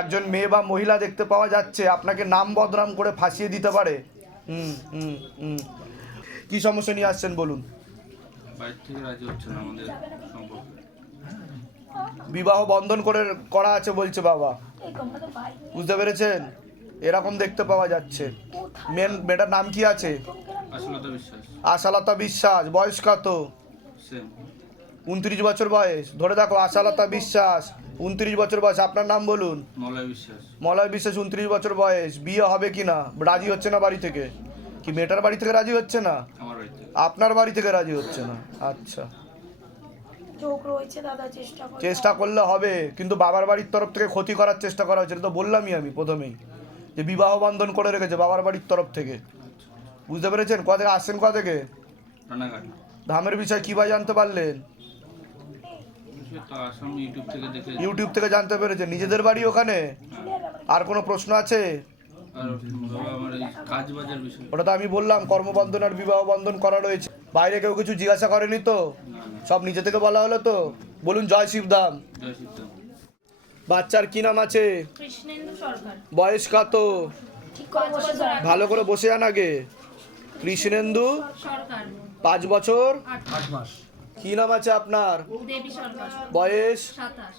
একজন মেয়ে বা মহিলা দেখতে পাওয়া যাচ্ছে, আপনাকে নাম বদনাম করে ফাঁসিয়ে দিতে পারে। কি সমস্যা নিয়ে আসছেন বলুন? বাড়ি থেকে রাজি হচ্ছে না আমাদের সম্পর্ক। বিবাহ বন্ধন করা আছে বলছে বাবা, বুঝতে পেরেছেন? এরকম দেখতে পাওয়া যাচ্ছে। মেয়েটার নাম কি আছে? আশালতা বিশ্বাস। আশালতা বিশ্বাস। বয়স কত? সেম 29 বছর বয়স। ধরে দেখো, আশালতা বিশ্বাস 29 বছর বয়স। আপনার নাম বলুন? মলয় বিশ্বাস। মলয় বিশ্বাস 29 বছর বয়স। বিয়ে হবে কি না? রাজি হচ্ছে না বাড়ি থেকে? কি মেয়েটার বাড়ি থেকে রাজি হচ্ছে না? আমার বাড়ি থেকে। আপনার বাড়ি থেকে রাজি হচ্ছে না? আচ্ছা, চোখ রয়েছে দাদা, চেষ্টা করলে হবে, কিন্তু বাবার বাড়ির তরফ থেকে ক্ষতি করার চেষ্টা করা হচ্ছে। এটা তো বললামই আমি প্রথমেই, যে বিবাহ বন্ধন করে রেখেছে বাবার বাড়ির তরফ থেকে। বুঝতে পেরেছেন? কোথা থেকে আসছেন, কোথা থেকে? রানাঘাট। ধামের বিষয় কী বা জানতে পারলেন? তো আসাম ইউটিউব থেকে দেখে। ইউটিউব থেকে জানতে পেরেছেন। নিজেদের বাড়ি ওখানে? আর কোনো প্রশ্ন আছে? আর বাবা আমার এই কাজ বাজার বিষয়। ওটা তো আমি বললাম, কর্মবন্ধন আর বিবাহ বন্ধন করা রয়েছে। বাইরে কেউ কিছু জিজ্ঞাসা করেনি তো? না না। সব নিজে থেকে বলা হলো তো? বলুন জয় শিবধাম। জয় সিদ্ধাম। বাচ্চার কি নাম আছে? কৃষ্ণেন্দু সরকার। বয়স কত? ঠিক 5 বছর। ভালো করে বসে যান আগে। কৃষ্ণেন্দু সরকার 5 বছর 8 মাস। কি নাম আছে আপনার? দেবী সরকার বয়স? 27।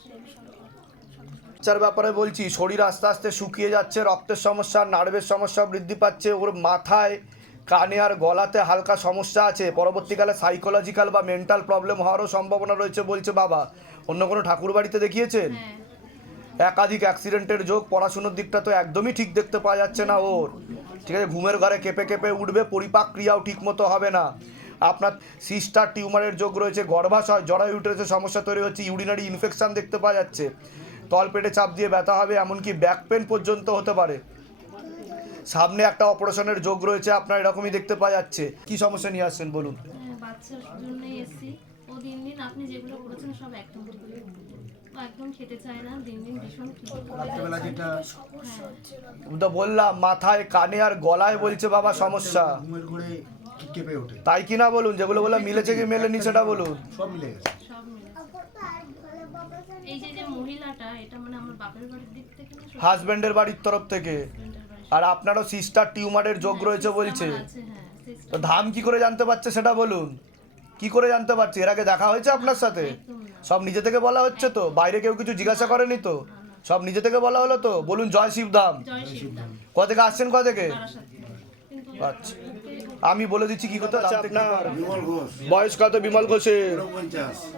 বাচ্চার ব্যাপারে বলছি, শরীর আস্তে আস্তে শুকিয়ে যাচ্ছে, রক্তের সমস্যা, নার্ভের সমস্যা বৃদ্ধি পাচ্ছে, ওর মাথায়, কানে আর গলাতে হালকা সমস্যা আছে। পরবর্তীকালে সাইকোলজিক্যাল বা মেন্টাল প্রবলেম হওয়ারও সম্ভাবনা রয়েছে বলছে বাবা। অন্য কোনো ঠাকুর বাড়িতে দেখিয়েছেন? একাধিক অ্যাক্সিডেন্টের যোগ। পড়াশুনোর দিকটা তো একদমই ঠিক দেখতে পাওয়া যাচ্ছে না ওর। ঠিক আছে, ঘুমের ঘরে কেঁপে কেঁপে উঠবে, পরিপাক ক্রিয়াও ঠিক মতো হবে না। আপনার সিস্টার টিউমারের যোগ রয়েছে, গর্ভাশয়, জরায়ু ইউটেরাসের সমস্যা তৈরি হচ্ছে, ইউরিনারি ইনফেকশন দেখতে পাওয়া যাচ্ছে, তল পেটে চাপ দিয়ে ব্যথা হবে, এমনকি ব্যাক পেন পর্যন্ত হতে পারে। সামনে একটা অপারেশনের যোগ রয়েছে আপনার, এরকমই দেখতে পাওয়া যাচ্ছে। কি সমস্যা নিয়ে আসছেন বলুন? বাচ্চার জন্য এসছি। ও দিন দিন আপনি যেগুলো করেছেন সব একদম ও একদম খেতে চায় না, দিন দিন ভীষণ তো বললাম, মাথায়, কানে আর গলায় বলছে বাবা সমস্যা। তাই কি না বলুন? যেগুলো বললাম মিলেছে কি মেলেনি সেটা বলুন। সব মিলে গেছে। এই যে মহিলাটা, এটা মানে আমার বাপের বাড়ির দিক থেকে না, হাজবেন্ডের বাড়ির তরফ থেকে। আর আপনারও সিস্টার টিউমারের যোগ রয়েছে বলছে। তো ধাম কি করে জানতে পারছে সেটা বলুন। কি করে জানতে পারছে? এর আগে দেখা হয়েছে আপনার সাথে? সব নিজে থেকে বলা হচ্ছে তো? বাইরে কেউ কিছু জিজ্ঞাসা করেনি তো? সব নিজে থেকে বলা হলো তো? বলুন জয় শিবধাম। কোথা থেকে আসছেন, কোথা থেকে? আচ্ছা, আমি বলে দিচ্ছি কি করতে হবে। আপনার বয়স কত? বিমল ঘোষের।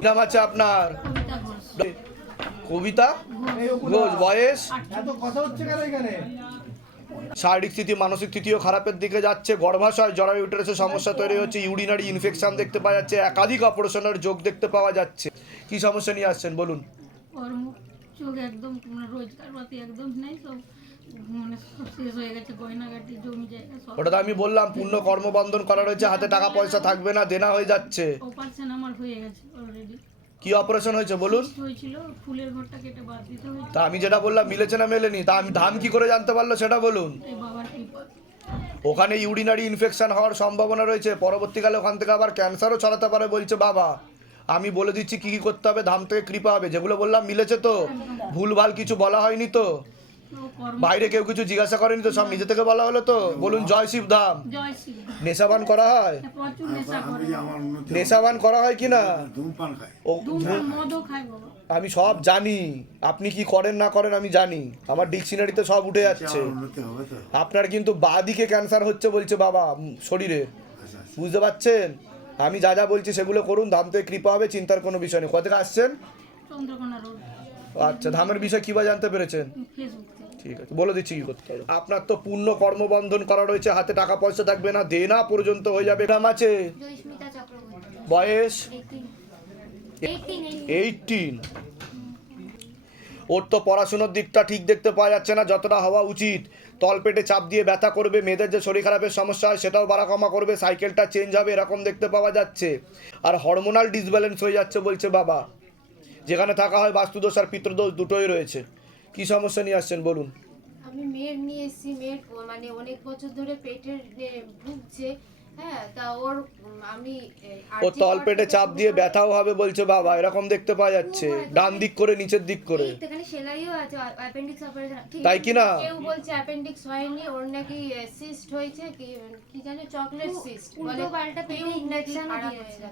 নাম আছে আপনার? কবিতা ঘোষ। বয়স? শারীরিক স্থিতি মানসিক স্থিতিও খারাপের দিকে যাচ্ছে, গর্ভাশয় জরায়ু ইউটেরাসের সমস্যা তৈরি হচ্ছে, ইউরিনারি ইনফেকশন দেখতে পাওয়া যাচ্ছে, একাধিক অপারেশনের যোগ দেখতে পাওয়া যাচ্ছে। কি সমস্যা নিয়ে আসছেন বলুন? ওর মুখ চোখ একদম মানে রোজগার পাতি একদম নেই, সব মানে সব শেষ হয়ে গেছে, গয়নাগাটি জমি জায়গা সব। ওটা তো আমি বললাম পূর্ণ কর্মবন্ধন করা রয়েছে, হাতে টাকা পয়সা থাকবে না, দেনা হয়ে যাচ্ছে। অপারেশন আমার হয়ে গেছে অলরেডি। কি অপারেশন হয়েছে বলুন? হয়েছিল ফুলের ঘরটা কেটে বাদ দিতে হয়েছে। তা আমি যেটা বললাম মিলেছে না মেলেনি? তা আমি ধাম কি করে জানতে পারলো সেটা বলুন। এই বাবার কৃপা। ওখানে ইউরিনারি ইনফেকশন হওয়ার সম্ভাবনা রয়েছে, পরবর্তীকালে ওখান থেকে আবার ক্যান্সারও ছড়াতে পারে বলছে বাবা। আমি বলে দিচ্ছি কি কি করতে হবে, ধাম থেকে কৃপা হবে। যেগুলো বললাম মিলেছে তো? ভুলভাল কিছু বলা হয়নি তো? বাইরে কেউ কিছু জিজ্ঞাসা করেনি তো? সব নিজে থেকে বলা হলো তো? বলুন জয় শিব ধাম। জয় শ্রী। নেশাবান করা হয়? প্রচুর নেশা করে, নেশাবান করা হয় কি না? ও ধূমপান মদও খায় বাবা। আমি সব জানি, আপনি কি করেন না করেন আমি জানি, আমার ডিকশনারিতে সব উঠে যাচ্ছে। আপনার কিন্তু বাদিকে ক্যান্সার হচ্ছে বলছে বাবা শরীরে, বুঝতে পারছেন? আমি যা যা বলছি সেগুলো করুন, ধাম থেকে কৃপা হবে, চিন্তার কোনো বিষয় নেই। কোথা থেকে আসছেন? চন্দ্রকোনা রোড, আচ্ছা, ধামের বিষয় কী বা জানতে পেরেছেন? ফেসবুক থেকে। ঠিক আছে, বলে দিচ্ছি কি করতে হবে। আপনার তো পূর্ণ কর্মবন্ধন করা রয়েছে, হাতে টাকা পয়সা থাকবে না, দেনা পর্যন্ত হয়ে যাবে। নাম আছে? জয়স্মিতা চক্রবর্তী, বয়স 18। ওর তো পড়াশোনার দিকটা ঠিক দেখতে পাওয়া যাচ্ছে না যতটা হওয়া উচিত। তলপেটে চাপ দিয়ে ব্যথা করবে, মেয়েদের যে শরীর খারাপের সমস্যা হয় সেটাও বাড়া কমা করবে, সাইকেলটা চেঞ্জ হবে এরকম দেখতে পাওয়া যাচ্ছে। আর হরমোনাল ডিসব্যালেন্স হয়ে যাচ্ছে বলছে বাবা। যেখানে থাকা হয় বাস্তুদোষ আর পিতৃদোষ দুটোই রয়েছে। কি সমস্যা নিয়ে আসছেন বলুন? আমি মেয়ের নিয়ে এসেছি, মেয়ের মানে অনেক বছর ধরে পেটের ভুগছে। হ্যাঁ, তা ওর আমি ও তলপেটে চাপ দিয়ে ব্যথাও হবে বলছে বাবা, এরকম দেখতে পাওয়া যাচ্ছে, ডান দিক করে নিচের দিক করে। এখানে সেলাইও আছে, অ্যাপেন্ডিক্স অপারেশন। তাই কি না? কেউ বলছে অ্যাপেন্ডিক্স হয়নি, ওর নাকি সিস্ট হয়েছে, কি জানি চকলেট সিস্ট বলে, পাল্টা পেটে ইনজেকশন দিয়েছে।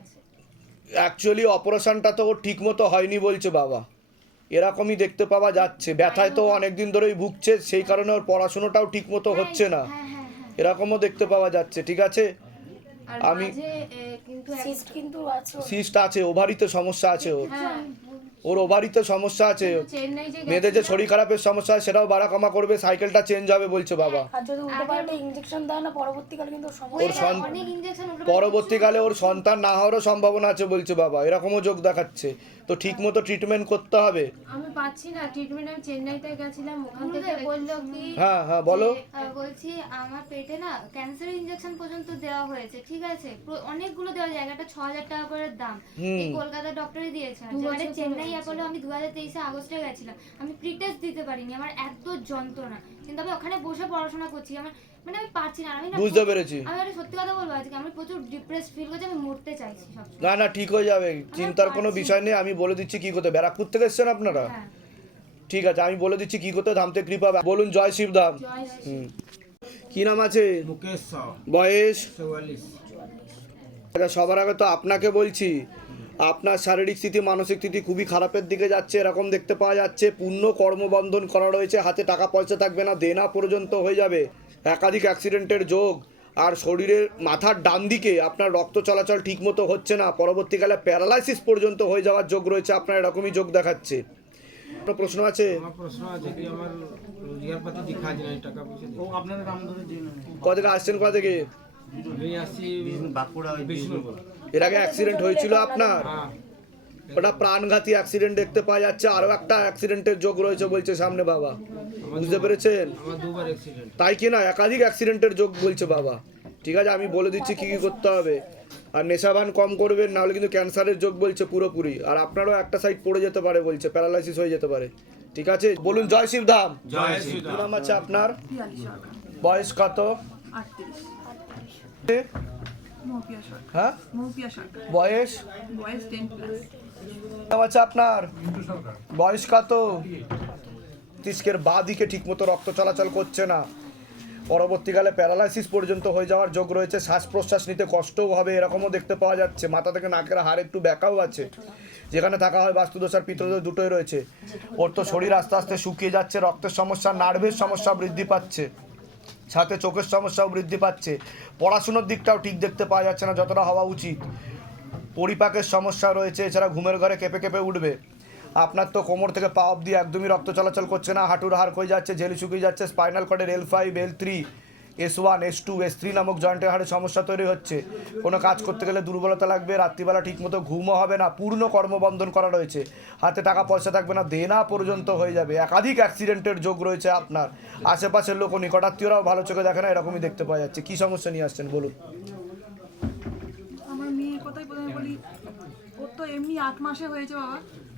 অ্যাকচুয়ালি অপারেশনটা তো ওর ঠিক মতো হয়নি বলছে বাবা, এরকমই দেখতে পাওয়া যাচ্ছে। ব্যথায় তো অনেকদিন ধরেই ভুগছে, সেই কারণে ওর পড়াশোনাটাও ঠিক মতো হচ্ছে না, এরকমও দেখতে পাওয়া যাচ্ছে। ঠিক আছে, আমি সিস্ট আছে, ওভারিতে সমস্যা আছে, ওর ওভারিতে সমস্যা আছে, মেয়েদের যে শরীর খারাপের সমস্যা হয় সেটাও বাড়া কমা করবে, সাইকেলটা চেঞ্জ হবে বলছে বাবা। পরবর্তীকালে ওর সন্তান না হওয়ারও সম্ভাবনা আছে বলছে বাবা, এরকমও যোগ দেখাচ্ছে। তো ঠিক মতো ট্রিটমেন্ট করতে হবে। আমি পাচ্ছি না ট্রিটমেন্ট, আমি চেন্নাইতে গেছিলাম, ওখান থেকে বললো কি, হ্যাঁ হ্যাঁ বলো। বলছি আমার পেটে না ক্যান্সার ইনজেকশন পর্যন্ত দেওয়া হয়েছে, ঠিক আছে, অনেকগুলো দেওয়া, জায়গাটা 6,000 টাকা করে দাম। এই কলকাতা ডক্টরে দিয়েছে, মানে চেন্নাই অ্যাপোলো আমি 2023 আগস্টে গেছিলাম। আমি প্রিটেস্ট দিতে পারিনি, আমার এত যন্ত্রণা, কিন্তু আমি ওখানে বসে পড়াশোনা করছি, আমার মানে আমি পারছি না। আমি বুঝতে পেরেছি। আমি একটা সত্যি কথা বলবো, আজকে আমি প্রচুর ডিপ্রেসড ফিল করছি, আমি মরতে চাইছি সব। না না ঠিক হয়ে যাবে, চিন্তার কোনো বিষয় নেই। আমি বলে দিচ্ছি কি করতে। ব্যারাকপুর থেকে এসছেন আপনারা? ঠিক আছে, আমি বলে দিচ্ছি কি করতে, ধাম থেকে কৃপা। বলুন জয় শিবধাম। কি নাম আছে? মুকেশ সাউ, বয়স? 44। সবার আগে তো আপনাকে বলছি, আপনার শারীরিক স্থিতি মানসিক স্থিতি খুবই খারাপের দিকে যাচ্ছে, এরকম দেখতে পাওয়া যাচ্ছে। পূর্ণ কর্মবন্ধন করা রয়েছে, হাতে টাকা পয়সা থাকবে না, দেনা পর্যন্ত হয়ে যাবে, একাধিক অ্যাক্সিডেন্টের যোগ। আর শরীরের মাথার ডান দিকে আপনার রক্ত চলাচল ঠিকমতো হচ্ছে না, পরবর্তীকালে প্যারালাইসিস পর্যন্ত হয়ে যাওয়ার যোগ রয়েছে আপনার, এরকমই যোগ দেখাচ্ছে। আপনার প্রশ্ন আছে? আমার প্রশ্ন আছে কি, আমার রোজগার পাতি দেখা যায় না, টাকা পয়সা ও আপনাদের নাম ধরে দিন। কোথা থেকে আসছেন? কোথা থেকে? আমি আসছি বাঁকুড়া, বিষ্ণুপুর। এর আগে অ্যাক্সিডেন্ট হয়েছিল আপনার? ওটা প্রাণঘাতী অ্যাক্সিডেন্ট দেখতে পাওয়া যাচ্ছে, আরও একটা অ্যাক্সিডেন্টের যোগ রয়েছে বলছে সামনে বাবা, বুঝতে পেরেছেন? আমার দুবার অ্যাক্সিডেন্ট। তাই কি না, একাধিক অ্যাক্সিডেন্টের যোগ বলছে বাবা। ঠিক আছে, আমি বলে দিচ্ছি কী কী করতে হবে। আর নেশাবান কম করবেন, নাহলে কিন্তু ক্যান্সারের যোগ বলছে পুরোপুরি। আর আপনারও একটা সাইড পড়ে যেতে পারে বলছে, প্যারালাইসিস হয়ে যেতে পারে। ঠিক আছে, বলুন জয় শিবধাম। জয় শিব। কি নাম আছে আপনার? বয়স কত? 38। হ্যাঁ, বয়স? 10+। নাম আছে আপনার? বয়স কত? মস্তিষ্কের বাঁ দিকে ঠিকমতো রক্ত চলাচল করছে না, পরবর্তীকালে প্যারালাইসিস পর্যন্ত হয়ে যাওয়ার যোগ রয়েছে, শ্বাস প্রশ্বাস নিতে কষ্টও হবে, এরকমও দেখতে পাওয়া যাচ্ছে। মাথা থেকে নাকের হাড় একটু ব্যাকাও আছে, যেখানে থাকা হয় বাস্তুদোষ আর পিতৃদোষ দুটোই রয়েছে। ওর তো শরীর আস্তে আস্তে শুকিয়ে যাচ্ছে, রক্তের সমস্যা, নার্ভের সমস্যা বৃদ্ধি পাচ্ছে, সাথে চোখের সমস্যাও বৃদ্ধি পাচ্ছে। পড়াশুনোর দিকটাও ঠিক দেখতে পাওয়া যাচ্ছে না যতটা হওয়া উচিত। পরিপাকের সমস্যা রয়েছে, এছাড়া ঘুমের ঘরে কেঁপে কেঁপে উঠবে। আপনার তো কোমর থেকে পা অবধি একদমই রক্ত চলাচল করছে না, হাঁটুর হাড় ক্ষয়ে যাচ্ছে, জেলি শুকিয়ে যাচ্ছে, spinal কর্ডের L5 L3 S1 S2 S3 নামক জয়েন্টের হাড়ে সমস্যা তৈরি হচ্ছে। কোনো কাজ করতে গেলে দুর্বলতা লাগবে, রাত্রিবেলা ঠিকমতো ঘুমও হবে না, পূর্ণ কর্মবন্ধন করা রয়েছে, হাতে টাকা পয়সা থাকবে না, দেনা পর্যন্ত হয়ে যাবে। একাধিক অ্যাক্সিডেন্টের যোগ রয়েছে আপনার, আশেপাশের লোক ও নিকটাত্মীয়রাও ভালো চোখে দেখে না, এরকমই দেখতে পাওয়া যাচ্ছে। কী সমস্যা নিয়ে আসছেন বলুন? আমার মেয়ের কথাই প্রথমে বলি, ওর তো এমনি 8 মাসে হয়েছে বাবা,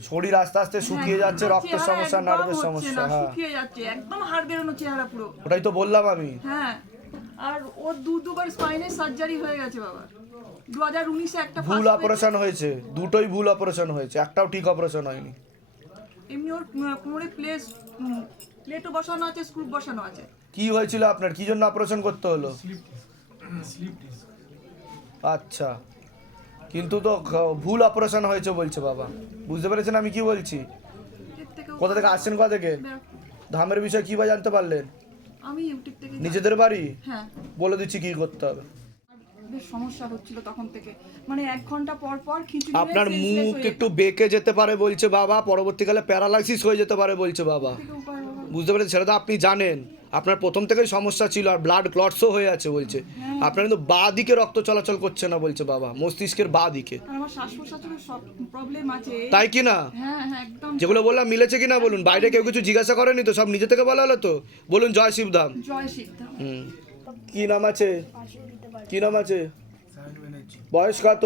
শরীর আস্তে আস্তে শুকিয়ে যাচ্ছে, রক্তের সমস্যা, নার্ভের সমস্যা। হ্যাঁ, শুকিয়ে যাচ্ছে, একদম হাড় বেরোনো চেহারা পুরো। ওটাই তো বললাম আমি। হ্যাঁ, আর ওর দুবার স্পাইনের সার্জারি হয়ে গেছে বাবা। 2019-এ একটা ভুল অপারেশন হয়েছে, দুটোই ভুল অপারেশন হয়েছে, একটাও ঠিক অপারেশন হয়নি। এমনি ওর কোমরে প্লেটও বসানো আছে, স্ক্রু বসানো আছে। কি হয়েছিল আপনার, কি জন্য অপারেশন করতে হলো? আচ্ছা, কিন্তু তো ভুল অপারেশন হয়েছে বলছে বাবা, বুঝতে পেরেছেন আমি কি বলছি? কোথা থেকে আসছেন, কোথা থেকে? ধামের বিষয়ে কি বা জানতে পারলেন? আমি ইউটিউব থেকে। নিজেদের বাড়ি? হ্যাঁ, বলে দিচ্ছি কি করতে হবে। বেশ সমস্যা হচ্ছিল তখন থেকে, মানে 1 ঘন্টা পর পর খিচুড়ি। আপনার মুখ একটু বেঁকে যেতে পারে বলছে বাবা, পরবর্তীকালে প্যারালাইসিস হয়ে যেতে পারে বলছে বাবা, বুঝতে পেরেছেন? সেটা তো আপনি জানেন, আপনার প্রথম থেকেই সমস্যা ছিল, আর ব্লাড ক্লটসও হয়ে আছে বলছে। আপনার কিন্তু বাঁ দিকে রক্ত চলাচল করছে না বলছে বাবা, মস্তিষ্কের বাঁ দিকে। আমার শ্বাস-প্রশ্বাসের সব প্রবলেম আছে। তাই কি না? হ্যাঁ হ্যাঁ, একদম। যেগুলো বললাম মিলেছে কিনা বলুন, বাইরে কেউ কিছু জিজ্ঞাসা করেনি তো, সব নিজে থেকে বলা হলো তো? বলুন জয় শিবধাম। জয় সিদ্ধা। কি নাম আছে, কি নাম আছে, বয়স কত?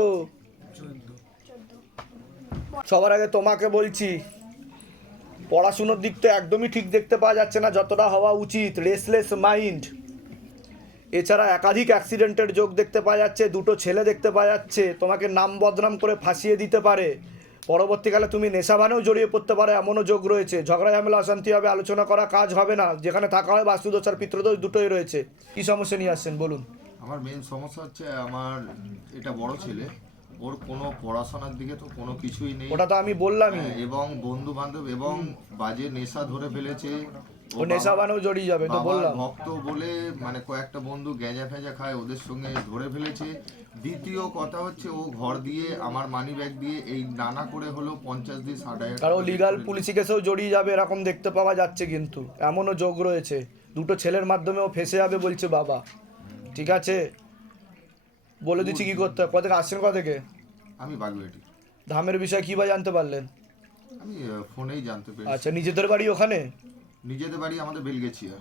সবার আগে তোমাকে বলছি, পড়াশুনোর দিক তো একদমই ঠিক দেখতে পাওয়া যাচ্ছে না যতটা হওয়া উচিত, রেসলেস মাইন্ড। এছাড়া একাধিক অ্যাক্সিডেন্টের যোগ দেখতে পাওয়া যাচ্ছে, দুটো ছেলে দেখতে পাওয়া যাচ্ছে, তোমাকে নাম বদনাম করে ফাঁসিয়ে দিতে পারে, পরবর্তীকালে তুমি নেশাভানেও জড়িয়ে পড়তে পারো, এমনও যোগ রয়েছে। ঝগড়া ঝামেলা অশান্তি হবে, আলোচনা করা কাজ হবে না, যেখানে থাকা হয় বাস্তুদোষ আর পিতৃদোষ দুটোই রয়েছে। কী সমস্যা নিয়ে আসছেন বলুন? আমার মেন সমস্যা হচ্ছে, আমার এটা বড় ছেলে, ওর কোনো পড়াশোনার দিকে তো কোনো কিছুই নেই। ওটা তো আমি বললামই। এবং বন্ধু বান্ধব এবং বাজে নেশা ধরে ফেলেছে, ও নেশাভানেও জড়িয়ে যাবে তো বললাম। ভক্ত বলে মানে কয়েকটা বন্ধু গ্যাঁজা ফেঁজা খায়, ওদের সঙ্গে ধরে ফেলেছে। দ্বিতীয় কথা হচ্ছে, ও ঘর দিয়ে আমার মানি ব্যাগ দিয়ে এই নানা করে হলো 50 দিয়ে 60,000 কারণ লিগাল পুলিশি কেসেও জড়িয়ে যাবে এরকম দেখতে পাওয়া যাচ্ছে, কিন্তু এমনও যোগ রয়েছে, দুটো ছেলের মাধ্যমেও ফেসে যাবে বলছে বাবা। ঠিক আছে, বলে দিচ্ছি কি করতে হবে। কোথা থেকে আসছেন, কোথা থেকে? আমি বাগবেটি। ধামের বিষয়ে কী বা জানতে পারলেন? আমি ফোনেই জানতে পেরেছি। আচ্ছা, নিজেদের বাড়ি ওখানে? নিজেদের বাড়ি আমাদের বেলগেছিয়া।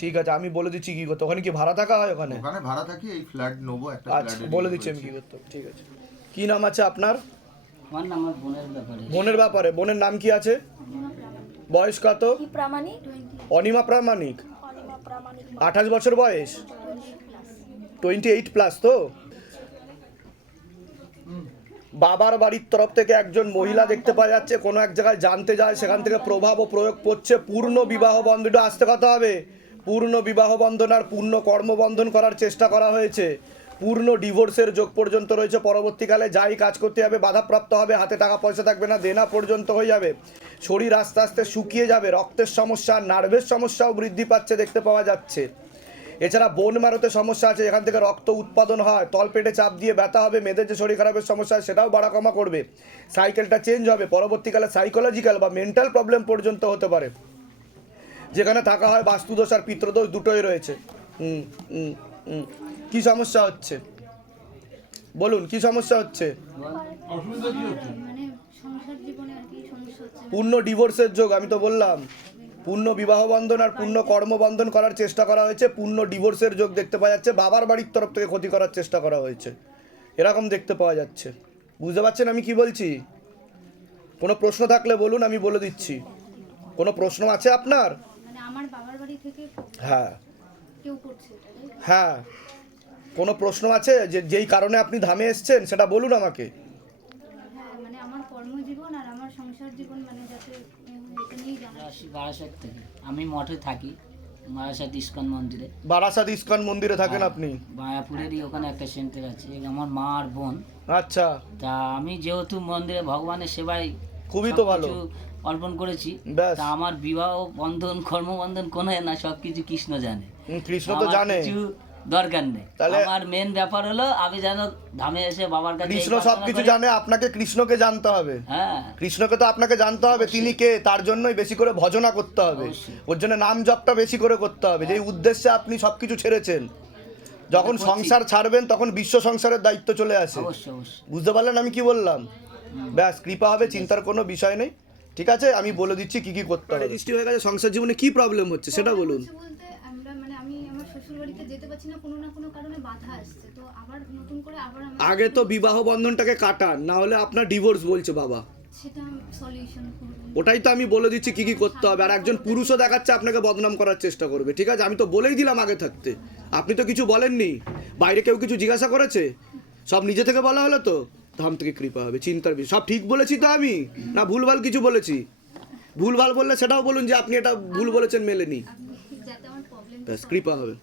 ঠিক আছে, আমি বলে দিচ্ছি কি করতে। ওখানে কি ভাড়া থাকা হয়? ওখানে ভাড়া থাকি, এই ফ্ল্যাট নেবো একটা। আচ্ছা, বলে দিচ্ছি আমি কি করতে হবে। ঠিক আছে, কি নাম আছে আপনার? আমার নাম আমার বোনের ব্যাপারে। বোনের ব্যাপারে, বোনের নাম কি আছে? বয়স কত? অনিমা প্রামাণিক। 28 বছর বয়স, 28+ তো? বাবার বাড়ির তরফ থেকে একজন মহিলা দেখতে পাওয়া যাচ্ছে, কোনো এক জায়গায় জানতে যায়, সেখান থেকে প্রভাব ও প্রয়োগ করছে। পূর্ণ বিবাহ বন্ধন, আসতে কথা হবে, পূর্ণ বিবাহ বন্ধন আর পূর্ণ কর্মবন্ধন করার চেষ্টা করা হয়েছে, পূর্ণ ডিভোর্সের যোগ পর্যন্ত রয়েছে। পরবর্তীকালে যাই কাজ করতে হবে বাধাপ্রাপ্ত হবে, হাতে টাকা পয়সা থাকবে না, দেনা পর্যন্ত হয়ে যাবে, শরীর আস্তে আস্তে শুকিয়ে যাবে, রক্তের সমস্যা, নার্ভের সমস্যাও বৃদ্ধি পাচ্ছে দেখতে পাওয়া যাচ্ছে। এছাড়া বোন ম্যারোতে সমস্যা আছে, এখান থেকে রক্ত উৎপাদন হয়, তলপেটে চাপ দিয়ে ব্যথা হবে, মেয়েদের যে শরীর খারাপের সমস্যা সেটাও বাড়া কমা করবে, সাইকেলটা চেঞ্জ হবে, পরবর্তীকালে সাইকোলজিক্যাল বা মেন্টাল প্রবলেম পর্যন্ত হতে পারে। যেখানে থাকা হয় বাস্তুদোষ আর পিতৃদোষ দুটোই রয়েছে। কি সমস্যা হচ্ছে বলুন, কি সমস্যা হচ্ছে? পূর্ণ ডিভোর্সের যোগ, আমি তো বললাম পূর্ণ বিবাহ বন্ধন আর পূর্ণ কর্মবন্ধন করার চেষ্টা করা হয়েছে, পূর্ণ ডিভোর্সের যোগ দেখতে পাওয়া যাচ্ছে, বাবার বাড়ির তরফ থেকে ক্ষতি করার চেষ্টা করা হয়েছে, এরকম দেখতে পাওয়া যাচ্ছে। বুঝতে পারছেন আমি কি বলছি? কোনো প্রশ্ন থাকলে বলুন, আমি বলে দিচ্ছি। কোনো প্রশ্ন আছে আপনার? মানে আমার বাবার বাড়ি থেকে হ্যাঁ কেউ করছে? হ্যাঁ, কোনো প্রশ্ন আছে যে যেই কারণে আপনি ধামে এসছেন সেটা বলুন আমাকে। হ্যাঁ, মানে আমার কর্মজীবন আর আমার সংসার জীবন মানে যাতে এটা নিয়ে জানা। বারাসাত থেকে, আমি মঠে থাকি, বারাসাত ইস্কন মন্দিরে। বারাসাত ইস্কন মন্দিরে থাকেন আপনি? মায়াপুরেরই ওখানে একটা সেন্টার আছে, আমার মা আর বোন। আচ্ছা, তা আমি যেহেতু মন্দিরে ভগবানের সেবায় খুবই তো ভালো অর্পণ করেছি, ব্যাস। তা আমার বিবাহ বন্ধন কর্মবন্ধন কোনো না, সবকিছু কৃষ্ণ জানে। কৃষ্ণ তো জানে। কিছু দরকার নেই। তাহলে- আমার মেন ব্যাপার হলো আমি যেন ধামে এসে বাবার কাছে এই কৃষ্ণ প্রার্থনা সবকিছু করি। জানে, আপনাকে কৃষ্ণকে জানতে হবে। হ্যাঁ, কৃষ্ণকে তো আপনাকে জানতে হবে তিনি কে, তার জন্যই বেশি করে ভজনা করতে হবে, ওর জন্য নাম জপটা বেশি করে করতে হবে, যেই উদ্দেশ্যে আপনি সবকিছু ছেড়েছেন। যখন সংসার ছাড়বেন তখন বিশ্ব সংসারের দায়িত্ব চলে আসে। অবশ্যই অবশ্যই। বুঝতে পারলেন আমি কি বললাম? ব্যাস, কৃপা হবে, চিন্তার কোনো বিষয় নেই। ঠিক আছে, আমি বলে দিচ্ছি কি কি করতে হবে। রেজিস্ট্রি হয়ে গেছে, সংসার জীবনে কি প্রবলেম হচ্ছে সেটা বলুন। বলতে আমরা মানে আমি আমার শ্বশুর বাড়িতে যেতে পারছি না, কোনো না কোনো কারণে বাধা আসছে, তো আবার নতুন করে আবার আগে তো বিবাহ বন্ধনটাকে কাটান, না হলে আপনার ডিভোর্স বলছে বাবা। সেটা সলিউশন করব। ওটাই তো আমি বলে দিচ্ছি কি কি করতে হবে। আর একজন পুরুষও দেখাচ্ছে আপনাকে বদনাম করার চেষ্টা করবে। ঠিক আছে, আমি তো বলেই দিলাম আগে থাকতে, আপনি তো কিছু বলেননি, বাইরে কেউ কিছু জিজ্ঞাসা করেছে, সব নিজে থেকে বলা হলো তো। ধাম থেকে কৃপা হবে, চিন্তার বিষয়। সব ঠিক বলেছি তো আমি, না ভুলভাল কিছু বলেছি? ভুলভাল বললে সেটাও বলুন যে আপনি এটা ভুল বলেছেন, মেলেনি। যাতে আমার প্রবলেম ব্যাস, কৃপা হবে।